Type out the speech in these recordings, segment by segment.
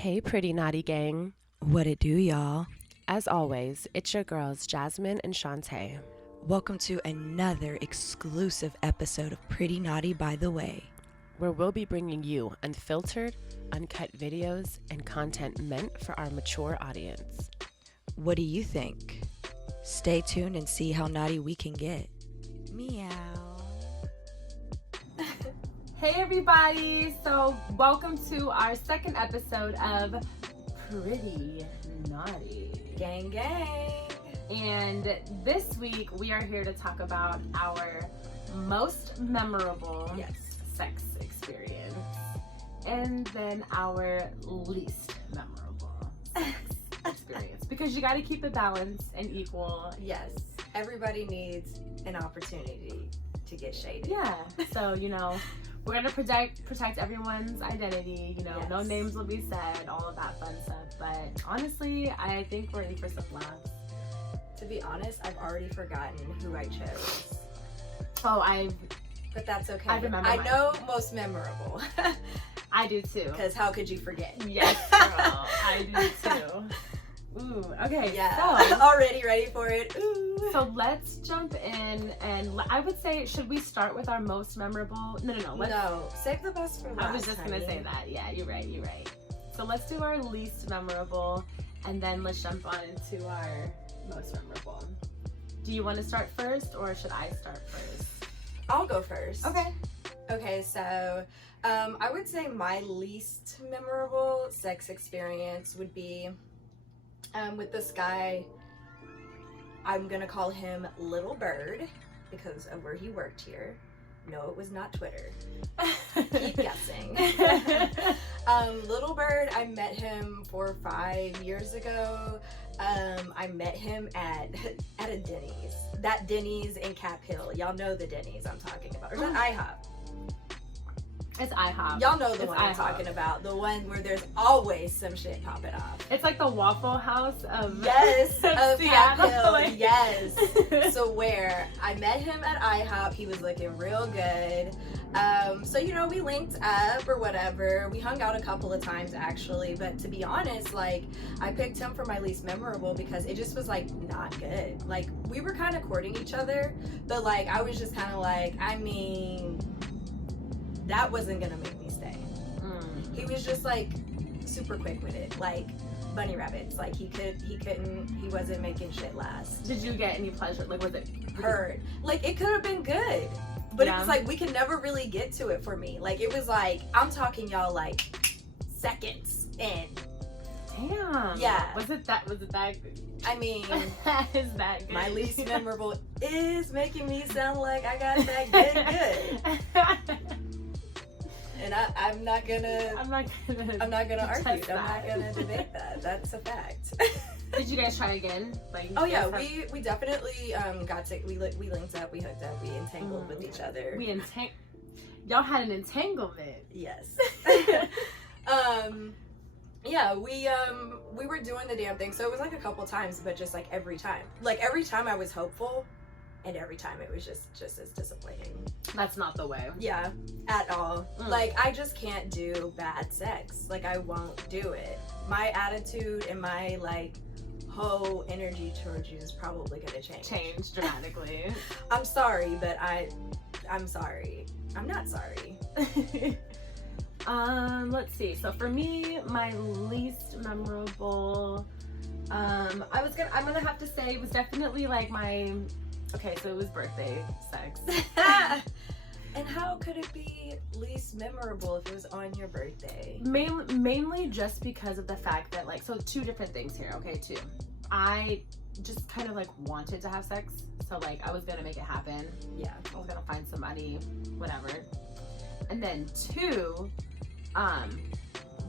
Hey, pretty naughty gang. What it do, y'all? As always, it's your girls, Jasmine and Shantae. Welcome to another exclusive episode of Pretty Naughty by the Way, where we'll be bringing you unfiltered, uncut videos and content meant for our mature audience. What do you think? Stay tuned and see how naughty we can get. Meow. Hey everybody, so welcome to our second episode of Pretty Naughty. Gang gang. And this week we are here to talk about our most memorable sex experience and then our least memorable sex experience. Because you got to keep it balanced and equal. Yes, everybody needs an opportunity to get shaded. Yeah, so we're gonna protect everyone's identity. Yes. No names will be said, all of that fun stuff. But honestly, I think we're in for some laughs. To be honest, I've already forgotten who I chose. But that's okay. I remember. I know most memorable. I do too. Because how could you forget? Yes, girl. I do too. Ooh. Okay. Yeah. So, already ready for it. Ooh. So let's jump in, and I would say, should we start with our most memorable? No. No, save the best for last. I was just gonna say that. Yeah, you're right. So let's do our least memorable, and then let's jump on into our most memorable. Do you want to start first, or should I start first? I'll go first. Okay, so I would say my least memorable sex experience would be with this guy. I'm gonna call him Little Bird because of where he worked here. No, it was not Twitter. Keep guessing. Little Bird, I met him 4 or 5 years ago. I met him at a Denny's. That Denny's in Cap Hill. Y'all know the Denny's I'm talking about. Or is that IHOP? it's IHOP. Y'all know the It's one I'm IHOP. talking about. The one where there's always some shit popping off. It's like the Waffle House of Yes, of Cap Seattle. Hill. Yes. So where I met him at IHOP, he was looking real good. So we linked up or whatever. We hung out a couple of times actually, but to be honest, like I picked him for my least memorable because it just was like not good. Like we were kind of courting each other, but like I was just kind of like, that wasn't gonna make me stay. He was just like super quick with it, like bunny rabbits. Like he wasn't making shit last. Did you get any pleasure? Like, was it Heard. Like it could have been good, but Yeah. it was like we could never really get to it for me. Like it was like, I'm talking y'all like seconds in. Damn. Yeah. Was it that good? I mean, Is that good? my least memorable is making me sound like I got that good. And I'm not gonna I'm not gonna argue. I'm not that. gonna debate that. That's a fact. Did you guys try again? Like, Oh yeah, we definitely we linked up, we hooked up, we entangled with each other. Y'all had an entanglement. Yes. Yeah, we were doing the damn thing. So it was like a couple times, but just like every time I was hopeful, and every time it was just as disappointing. That's not the way. Yeah, at all. Like I just can't do bad sex. Like I won't do it. My attitude and my like whole energy towards you is probably gonna change Dramatically. I'm sorry, but I'm sorry. I'm not sorry. Let's see. So for me, my least memorable, I'm gonna have to say it was definitely like so it was birthday sex. And how could it be least memorable if it was on your birthday? Mainly just because of the fact that so two different things here. Okay, two. I just kind of wanted to have sex, so I was gonna make it happen. Yeah, I was gonna find somebody, whatever. And then two,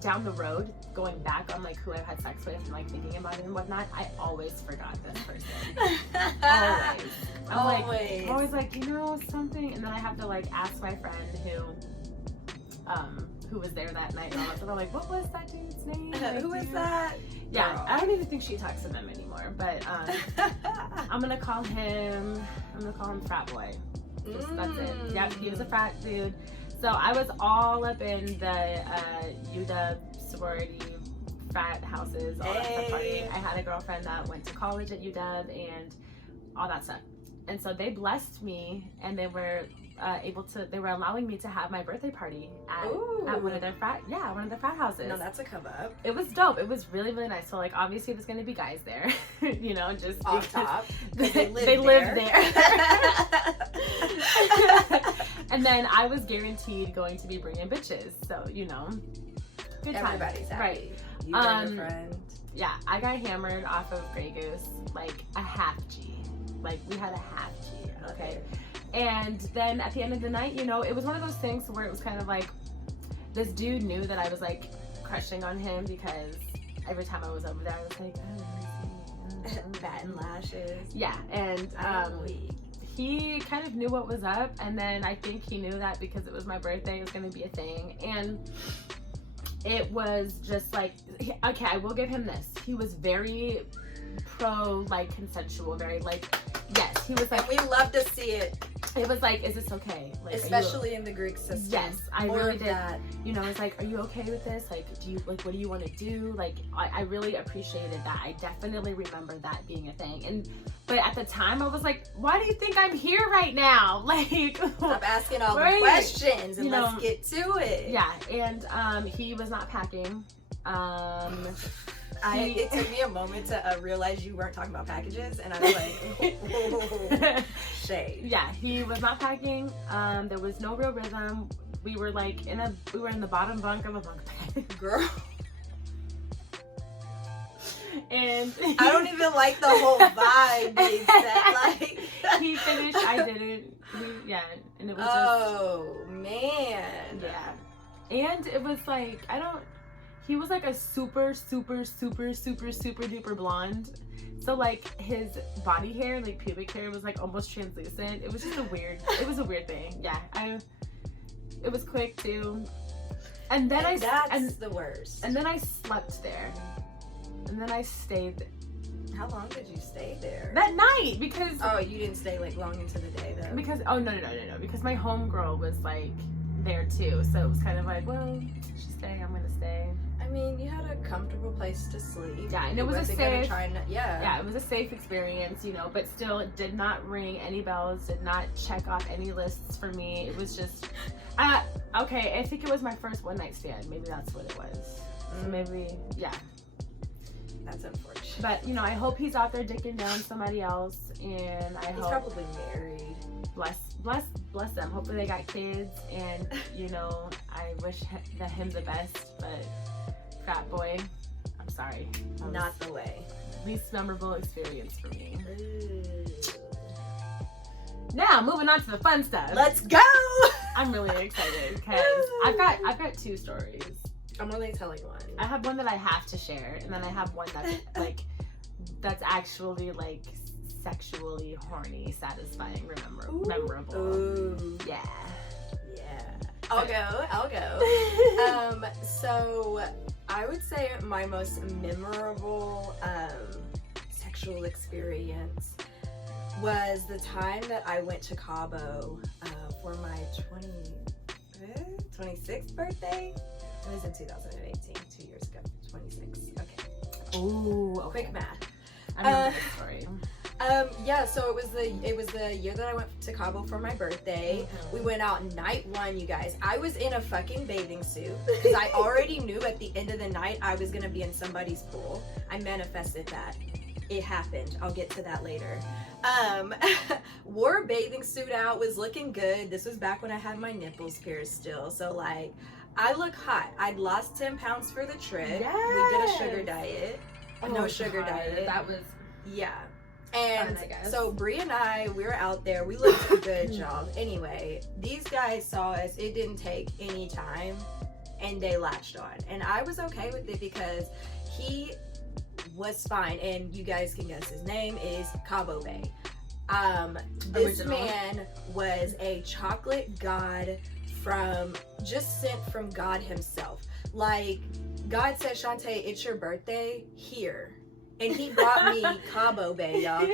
down the road, going back on who I've had sex with and thinking about it and whatnot, I always forgot this person. Always. I'm always something, and then I have to ask my friend who was there that night, and all that stuff. I'm like, what was that dude's name? Who is that? Yeah, Girl. I don't even think she talks to them anymore, but I'm gonna call him Frat Boy. That's it. Yeah, he was a frat dude. So I was all up in the UW sorority frat houses, all that stuff partying. I had a girlfriend that went to college at UW and all that stuff. And so they blessed me, and they were they were allowing me to have my birthday party at one of their frat houses. No, that's a come up. It was dope. It was really, really nice. So like, obviously there's going to be guys there, you know, just off top. They live there. And then I was guaranteed going to be bringing bitches. So, you know, good time. Everybody's happy. Right. You got a friend. Yeah, I got hammered off of Grey Goose, like a half G. Like, we had a half G, okay? And then at the end of the night, you know, it was one of those things where it was kind of like, this dude knew that I was like crushing on him, because every time I was over there, I was like, oh, batting lashes. Yeah, and he kind of knew what was up, and then I think he knew that because it was my birthday, it was going to be a thing, and it was just like, okay, I will give him this. He was very pro, like, consensual, very like, yes, he was like, and we love to see it. It was like, is this okay? Like, especially in the Greek system. Yes, I more really of did. That. You know, it's like, are you okay with this? Like, do you, like, what do you want to do? Like, I really appreciated that. I definitely remember that being a thing. But at the time, I was like, why do you think I'm here right now? Like, stop asking all the questions and let's get to it. Yeah, and he was not packing. It took me a moment to realize you weren't talking about packages, and I was like, shade. Yeah, he was not packing. There was no real rhythm. We were like in the bottom bunk of a bunk bed. Girl. And I don't even like the whole vibe being set. Like, he finished, I didn't. And it was just, man. Yeah. And it was like, he was like a super, super, super, super, super duper blonde. So like his body hair, like pubic hair, was like almost translucent. It was just a weird thing. Yeah. It was quick too. And then that's the worst. And then I slept there. And then I stayed. How long did you stay there? That night, because you didn't stay like long into the day though. Because no, because my homegirl was like there too, so it was kind of like, well, she's staying, I'm gonna stay. I mean, you had a comfortable place to sleep. Yeah, and it was a safe. Yeah, it was a safe experience, you know. But still, it did not ring any bells. Did not check off any lists for me. It was just, okay. I think it was my first one night stand. Maybe that's what it was. So maybe, yeah. That's unfortunate. But you know, I hope he's out there dicking down somebody else, and he's probably married. Bless them. Hopefully they got kids, and you know, I wish him the best. But Frat Boy, I'm sorry. Not the way. Least memorable experience for me. Now moving on to the fun stuff. Let's go. I'm really excited because I've got two stories. I'm only telling one. I have one that I have to share, and then I have one that's like, that's actually like sexually horny, satisfying, memorable. Ooh. Yeah. I'll go. So I would say my most memorable sexual experience was the time that I went to Cabo for my 26th birthday. It was in 2018, 2 years ago. 26. Okay. Ooh. Okay. Quick math. I remember this story. Yeah, so it was the year that I went to Cabo for my birthday. Mm-hmm. We went out night one, you guys. I was in a fucking bathing suit because I already knew at the end of the night I was gonna be in somebody's pool. I manifested that. It happened. I'll get to that later. Wore a bathing suit out, was looking good. This was back when I had my nipples pierced still. So like, I look hot. I'd lost 10 pounds for the trip. Yes. We did a sugar diet. No sugar diet. That was And fun, I guess. so Bree and we were out there. We looked good, y'all. Anyway, these guys saw us. It didn't take any time, and they latched on. And I was okay with it because he was fine. And you guys can guess his name is Cabo Bae. This man was a chocolate god sent from God himself. Like, God said, Shantae, it's your birthday here. And he brought me Cabo Bae, y'all.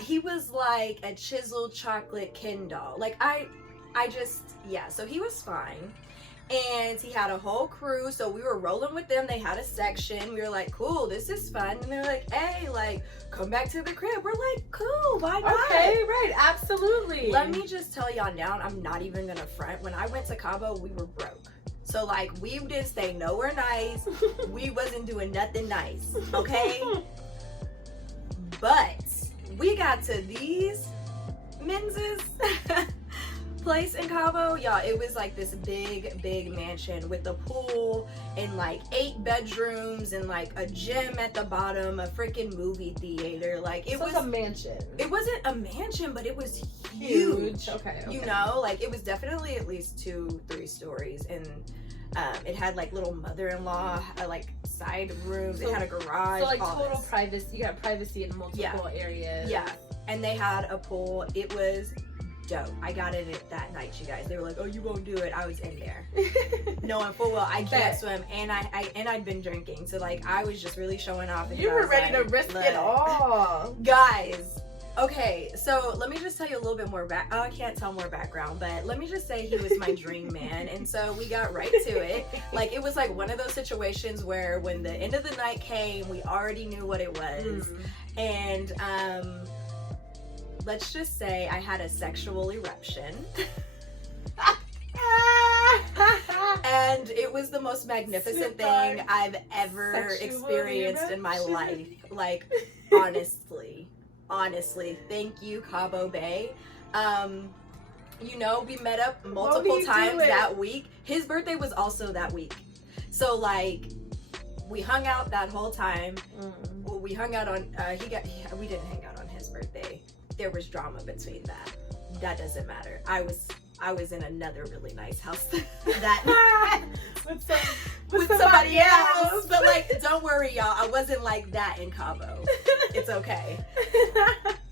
He was like a chiseled chocolate Ken doll. Like, so he was fine. And he had a whole crew, so we were rolling with them. They had a section. We were like, cool, this is fun. And they're like, hey, like, come back to the crib. We're like, cool, why not? Okay, right, absolutely. Let me just tell y'all now, I'm not even gonna front. When I went to Cabo, we were broke. So like, we didn't stay nowhere nice. We wasn't doing nothing nice, okay? But we got to these menses place in Cabo, y'all. It was like this big mansion with a pool and like 8 bedrooms and like a gym at the bottom, a freaking movie theater. Like it was a mansion. It wasn't a mansion, but it was huge. Okay. You know, like it was definitely at least 2-3 stories, and it had like little mother-in-law like side rooms. It had a garage. So like all total this. privacy. You got privacy in multiple areas. Yeah, and they had a pool. It was dope. I got in it that night, you guys. They were like, "Oh, you won't do it." I was in there, knowing full well I can't swim, and I'd been drinking, so like I was just really showing off. And You were ready to risk it all, guys. Okay, so let me just tell you a little bit more I can't tell more background, but let me just say he was my dream man, and so we got right to it. Like it was like one of those situations where when the end of the night came, we already knew what it was, and let's just say I had a sexual eruption. And it was the most magnificent thing I've ever experienced in my life. Like, honestly, thank you, Cabo Bae. You know, we met up multiple times that week. His birthday was also that week. So like, we hung out that whole time. Well, we hung out on, we didn't hang out on his birthday. There was drama between that. That doesn't matter. I was in another really nice house that with somebody else. But like, don't worry, y'all. I wasn't like that in Cabo. It's okay.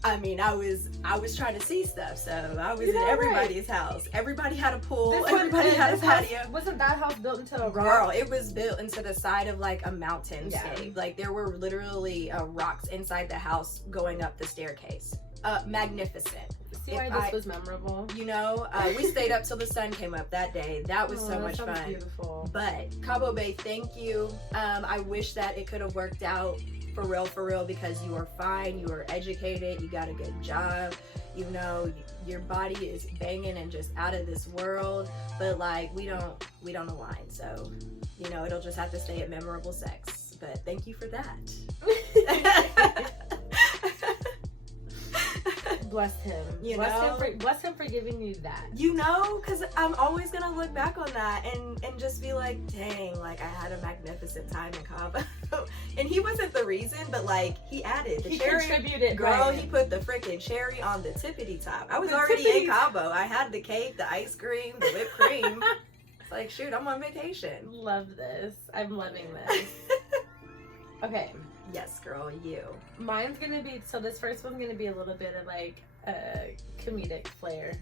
I mean, I was trying to see stuff, so I was in everybody's house. Everybody had a pool. Everybody had a patio. Wasn't that house built into a rock? Girl, it was built into the side of like a mountainscape. Like there were literally rocks inside the house going up the staircase. Magnificent. See why this was memorable? You know, we stayed up till the sun came up that day. That was so much fun. Beautiful. But Cabo Bae, thank you. I wish that it could have worked out for real, because you are fine. You are educated. You got a good job. You know, your body is banging and just out of this world. But like, we don't align. So, you know, it'll just have to stay at memorable sex. But thank you for that. Bless him. Bless him for giving you that. You know, because I'm always gonna look back on that and just be like, dang, like I had a magnificent time in Cabo. And he wasn't the reason, but like he added the cherry. Contributed, girl. right. He put the freaking cherry on the tippity top. I was already in Cabo. I had the cake, the ice cream, the whipped cream. It's like, shoot, I'm on vacation. Love this. I'm loving this. Okay. Yes, girl, you. Mine's gonna be, so this first one's gonna be a little bit of like a comedic flair.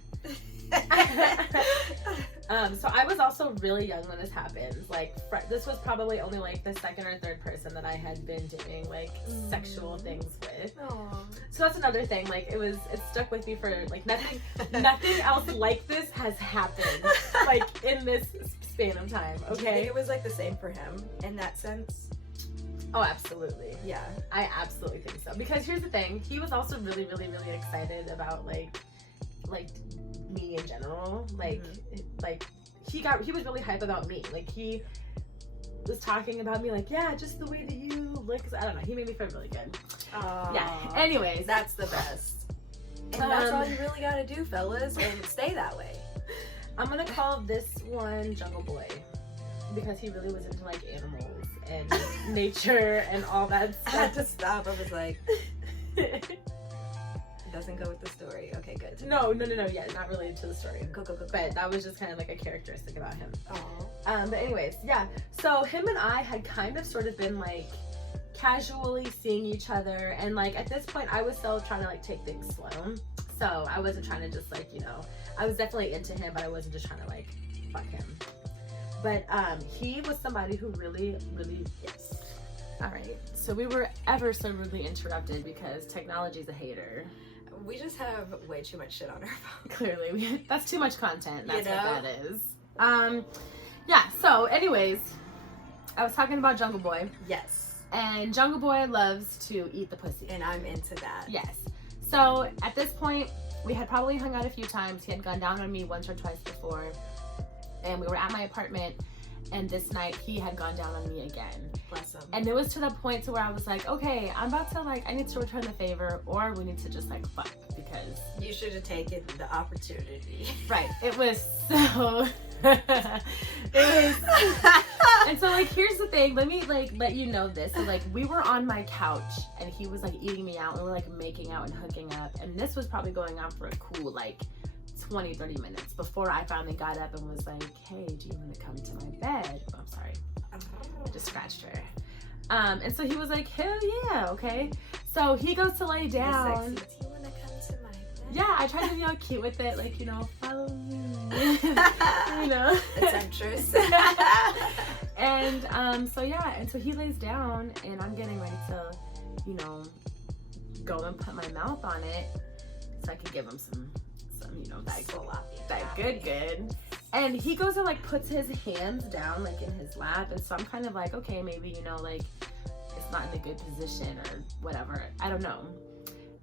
So I was also really young when this happened. Like this was probably only like the second or third person that I had been doing like sexual things with. Aww. So that's another thing. Like it stuck with me for like nothing else like this has happened like in this span of time. Do you think it was like the same for him in that sense? Oh, absolutely. Yeah. I absolutely think so. Because here's the thing, he was also really, really, really excited about like me in general. Like he was really hype about me. Like he was talking about me like, yeah, just the way that you look. I don't know. He made me feel really good. Yeah. Anyways, that's the best. And that's all you really gotta do, fellas, and stay that way. I'm gonna call this one Jungle Boy because he really was into like animals and nature and all that stuff. I had to stop. I was like, it doesn't go with the story. Okay, good. No. Yeah, not related to the story. Go. But that was just kind of like a characteristic about him. Oh. But anyways, yeah. So him and I had kind of sort of been like casually seeing each other, and like at this point I was still trying to like take things slow. So I wasn't trying to just like, you know, I was definitely into him, but I wasn't just trying to like fuck him. But he was somebody who really, really, yes. All right. So we were ever so rudely interrupted because technology's a hater. We just have way too much shit on our phone. Clearly, that's too much content. That's what that is. Yeah, so anyways, I was talking about Jungle Boy. Yes. And Jungle Boy loves to eat the pussy. And I'm into that. Yes. So at this point, we had probably hung out a few times. He had gone down on me once or twice before. And we were at my apartment. And this night, he had gone down on me again. Bless him. And it was to the point to where I was like, okay, I'm about to I need to return the favor, or we need to just fuck, because you should have taken the opportunity. Right. It was so. And so here's the thing. Let me let you know this. So we were on my couch, and he was eating me out, and we were making out and hooking up, and this was probably going on for a cool 20-30 minutes before I finally got up and was like, hey, do you want to come to my bed? Oh, I'm sorry. I just scratched her. And so he was like, hell yeah, okay. So he goes to lay down. Sexy. Do you want to come to my bed? Yeah, I tried to be all cute with it, follow me. Adventurous. And so he lays down, and I'm getting ready to, go and put my mouth on it so I can give him some that good. And he goes and puts his hands down in his lap, and so I'm kind of okay, maybe it's not in a good position or whatever, I don't know.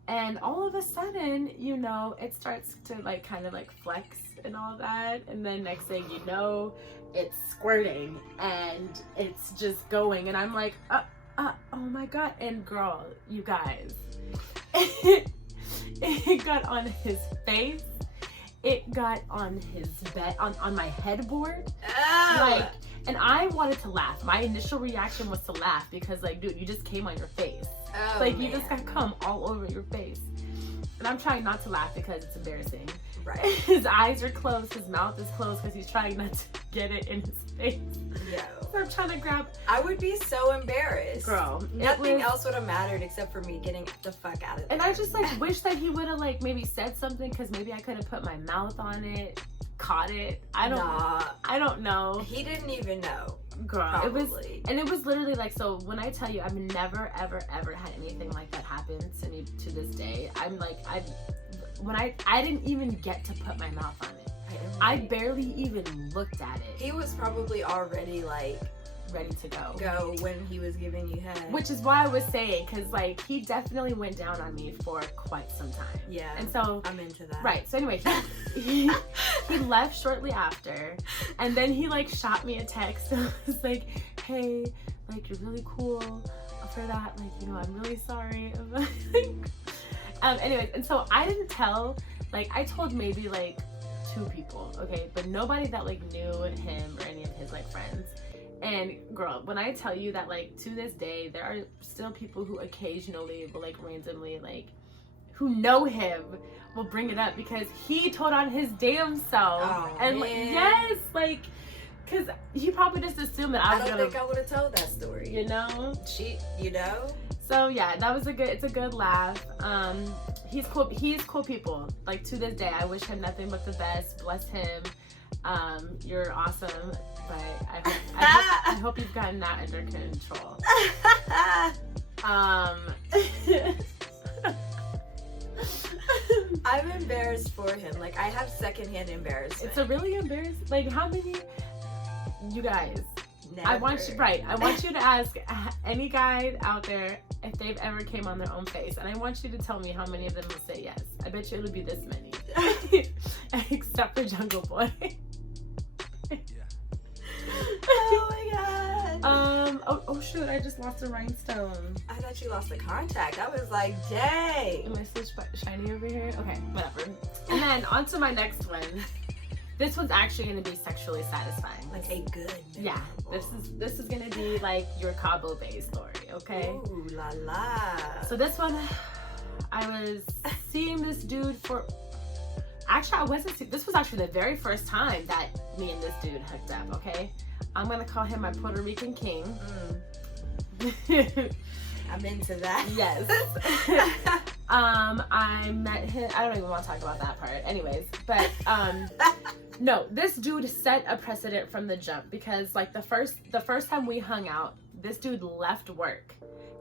And all of a sudden, it starts to flex and all that, and then next thing you know, it's squirting and it's just going, and I'm like, oh my god. And girl, you guys, it got on his face. It got on his bed, on my headboard. Oh. And I wanted to laugh. My initial reaction was to laugh because, dude, you just came on your face. Oh, you just got cum all over your face. And I'm trying not to laugh because it's embarrassing. Right. His eyes are closed, his mouth is closed because he's trying not to get it in his face. Yo. So I'm trying to grab. I would be so embarrassed. Girl. Nothing else would have mattered except for me getting the fuck out of there. And I just wish that he would have maybe said something, because maybe I could have put my mouth on it, caught it. I don't know. He didn't even know. Girl, probably. It was literally so when I tell you, I've never ever ever had anything like that happen to me to this day. I'm I didn't even get to put my mouth on it. I barely even looked at it. He was probably already ready to go when he was giving you head. Which is why I was saying, because he definitely went down on me for quite some time. Yeah. And so I'm into that. Right. So anyway, he left shortly after, and then he shot me a text and was like, hey, you're really cool for that. I'm really sorry. Anyways, and so I didn't tell. I told maybe 2 people, okay, but nobody that knew him or any of his friends. And girl, when I tell you that to this day there are still people who occasionally will randomly who know him will bring it up because he told on his damn self. Oh, and man. Yes, because he probably just assumed that I don't think I would have told that story. So yeah, it's a good laugh. He's cool people. To this day, I wish him nothing but the best. Bless him. You're awesome, but I hope you've gotten that under control. I'm embarrassed for him. I have secondhand embarrassment. It's a really embarrassing. How many? You guys. Never. I want you to ask any guy out there if they've ever came on their own face, and I want you to tell me how many of them will say yes. I bet you it'll be this many, except for Jungle Boy. Oh my god. Oh shoot! I just lost a rhinestone. I thought you lost the contact. I was like, dang. Am I still shiny over here? Okay, whatever. And then on to my next one. This one's actually going to be sexually satisfying. A good. Yeah, this is going to be your Cabo Bae story, okay? Ooh la la. So this one, I was seeing this dude for. Actually, this was actually the very first time that me and this dude hooked up, okay? I'm gonna call him my Puerto Rican king. I'm into that. Yes. I met him. I don't even want to talk about that part. Anyways, but no, this dude set a precedent from the jump because the first time we hung out, this dude left work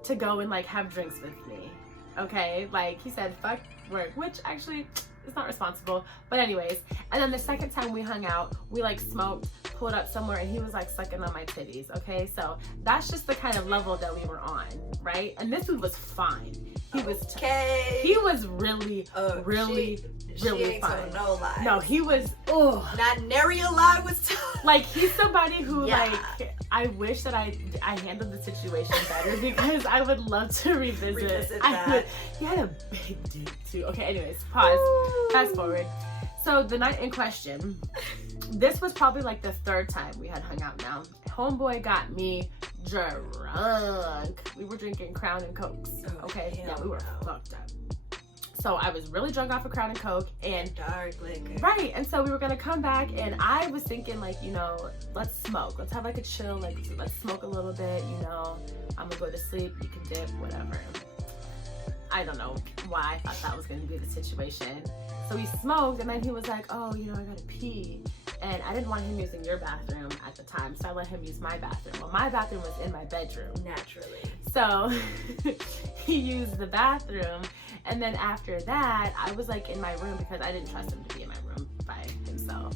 to go and have drinks with me. Okay, he said fuck work, which actually is not responsible. But anyways, and then the second time we hung out, we smoked, pulled up somewhere and he was like sucking on my titties. Okay, so that's just the kind of level that we were on, right? And this dude was fine. He was okay. He was really really she fine. ain't told no lies. No, he was not nary a lie was told. like, he's somebody who Yeah. like, I wish that I handled the situation better, because I would love to revisit that. He had a big dick too. Okay, anyways, pause. Fast forward. So the night in question, this was probably like the third time we had hung out now. Homeboy got me drunk. We were drinking Crown and Cokes. Okay, yeah, we were fucked up. So I was really drunk off of Crown and Coke and dark liquor. right, and so we were gonna come back, and I was thinking like, let's smoke. Let's have like a chill, like let's smoke a little bit. I'm gonna go to sleep. You can dip, whatever. I don't know why I thought that was gonna be the situation. So we smoked, and then he was like, oh, I gotta pee. And I didn't want him using your bathroom at the time, so I let him use my bathroom. Well, my bathroom was in my bedroom. Naturally. So he used the bathroom, and then after that, I was like in my room because I didn't trust him to be in my room by himself.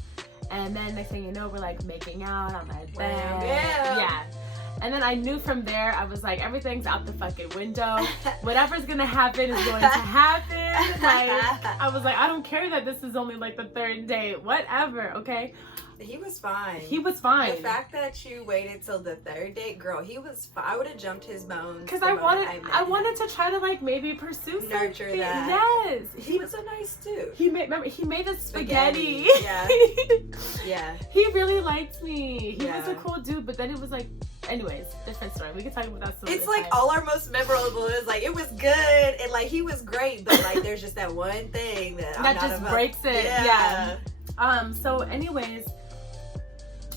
And then next thing you know, we're like making out on my bed. Yeah. And then I knew from there, I was like, everything's out the fucking window. Whatever's gonna happen is going to happen. Like, I was like, I don't care that this is only like the third date. Whatever, okay? He was fine. He was fine. The fact that you waited till the third date, girl, he was fine. I would have jumped his bones. Because I wanted to try to like maybe pursue nurture something. that. Yes. He was a nice dude. He made us spaghetti. Yeah. Yeah. He really liked me. He was a Yeah. cool dude, but then it was like, anyways, different story. We can talk about that some It's other like time. all our most memorable is like it was good and like he was great, but like there's just that one thing that just breaks it. Yeah. So anyways,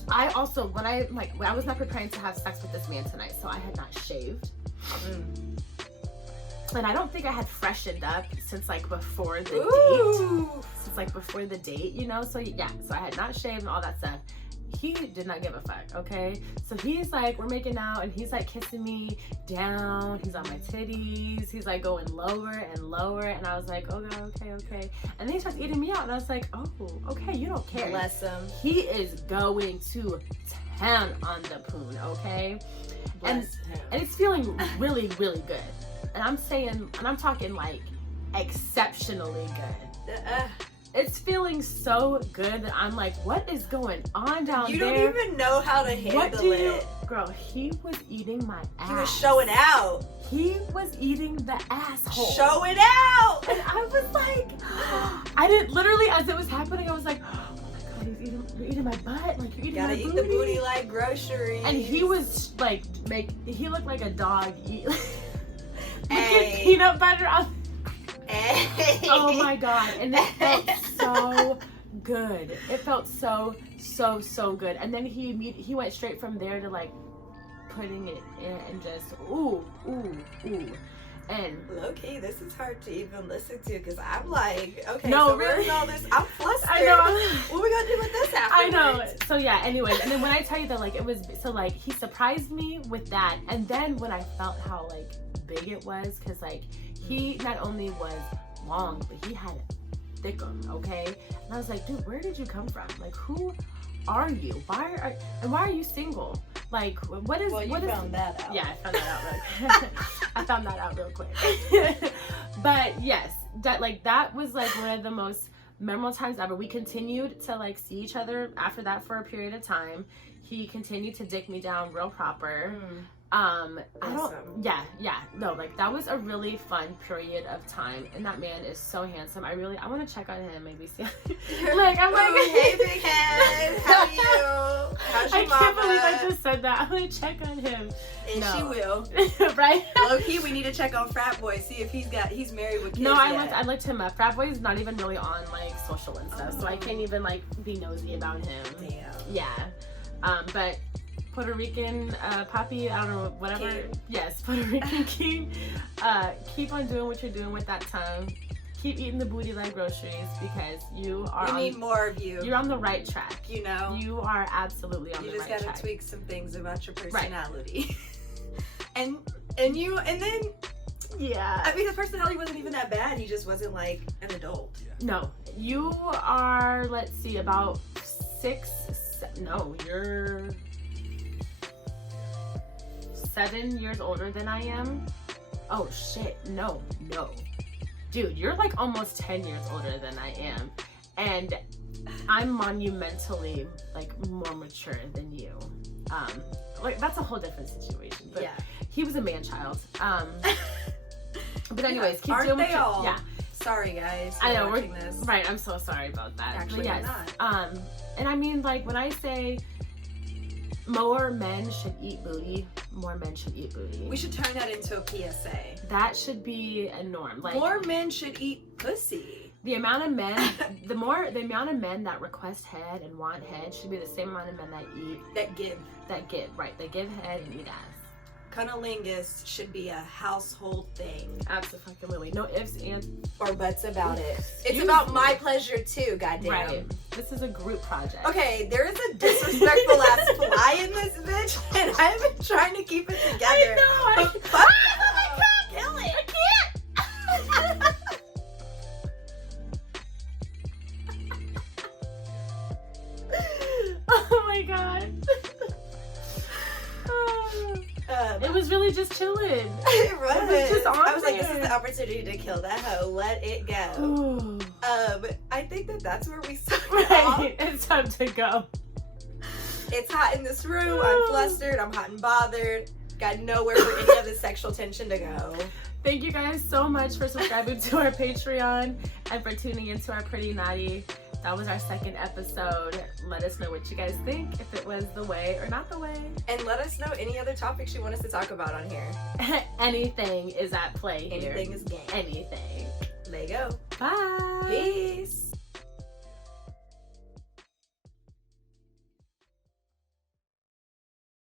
I also when I was not preparing to have sex with this man tonight, so I had not shaved. And I don't think I had freshened up since like before the date. Since like before the date, So yeah, so I had not shaved and all that stuff. He did not give a fuck, okay? So he's like, we're making out, and he's like kissing me down. He's on my titties. He's like going lower and lower, and I was like, okay. And then he starts eating me out, and I was like, oh, okay, you don't care. Bless him. He is going to town on the poon, okay? Bless him. And it's feeling really, really good. And I'm talking like exceptionally good. It's feeling so good that I'm like, what is going on down there? You don't even know how to handle it. Girl, he was eating my ass. He was showing out. He was eating the asshole. Showing out. And I was like, I didn't, literally, as it was happening, I was like, oh my God, you're eating my butt. Like, you're eating my booty. Gotta eat the booty like groceries. And he was like, he looked like a dog. Hey. Peanut butter on. Hey. Oh my God. And it felt so good. It felt so good. And then he went straight from there to like putting it in and just ooh. And low-key, this is hard to even listen to because I'm like, okay, no, so really? where's all this? I'm flustered. I know. What are we gonna do with this afterwards? I know. So yeah, anyways, and then when I tell you that like it was, so like he surprised me with that, and then when I felt how like big it was, because like he not only was long, but he had a thickum, okay? And I was like, dude, where did you come from? Like, who are you? Why are you single? Like, what is? Well, you found that out. Yeah, I found that out real quick. I found that out real quick. But yes, that was like one of the most memorable times ever. We continued to like see each other after that for a period of time. He continued to dick me down real proper. No, like that was a really fun period of time, and that man is so handsome. I want to check on him, maybe see. Like I'm like, hey big head, how are you? How's your mama? I can't believe I just said that. I'm gonna check on him. And she will. Right? Low key, we need to check on Frat Boy, see if he's married with kids. No, yet. I looked him up. Frat Boy is not even really on like social and stuff, so I can't even like be nosy about him. Damn. Yeah. But Puerto Rican Poppy, I don't know, whatever. King. Yes, Puerto Rican King. Keep on doing what you're doing with that tongue. Keep eating the booty like groceries, because you are. We need more of you. You're on the right track. You know. You are absolutely on the right track. You just gotta tweak some things about your personality. Right. and then. Yeah. I mean, his personality wasn't even that bad. He just wasn't like an adult. No, you are. Let's see, about 6'7" No, you're 7 years older than I am. Oh shit, no. Dude, you're like almost 10 years older than I am. And I'm monumentally like more mature than you. Like that's a whole different situation. But Yeah. he was a man child. But anyways, keep Aren't doing what they you- all? Yeah. Sorry, guys. I know, watching this. Right, I'm so sorry about that. Actually, but we're yes. not. And I mean, like, when I say more men should eat booty, more men should eat booty. We should turn that into a PSA. That should be a norm. Like, More men should eat pussy. the amount of men, the amount of men that request head and want head should be the same amount of men that eat, That give. right, they give head and eat ass. Cunnilingus should be a household thing. Absolutely. No ifs, ands, Or buts about it. It's Excuse about me. my pleasure too, goddamn. right. This is a group project. Okay, there is a disrespectful ass fly in this bitch, and I've been trying to keep it together. I know. But fuck Kill it. Oh my god. It was really just chilling. It was. It was just on I was like, this is there. the opportunity to kill that hoe. Let it go. Ooh. I think that's where we started off. Right, it's time to go. It's hot in this room. I'm flustered. I'm hot and bothered. Got nowhere for any of the sexual tension to go. Thank you guys so much for subscribing to our Patreon and for tuning into our Pretty Naughty. That was our second episode. Let us know what you guys think, if it was the way or not the way. And let us know any other topics you want us to talk about on here. Anything is at play here. Anything is game. Anything. There you go. Bye. Peace.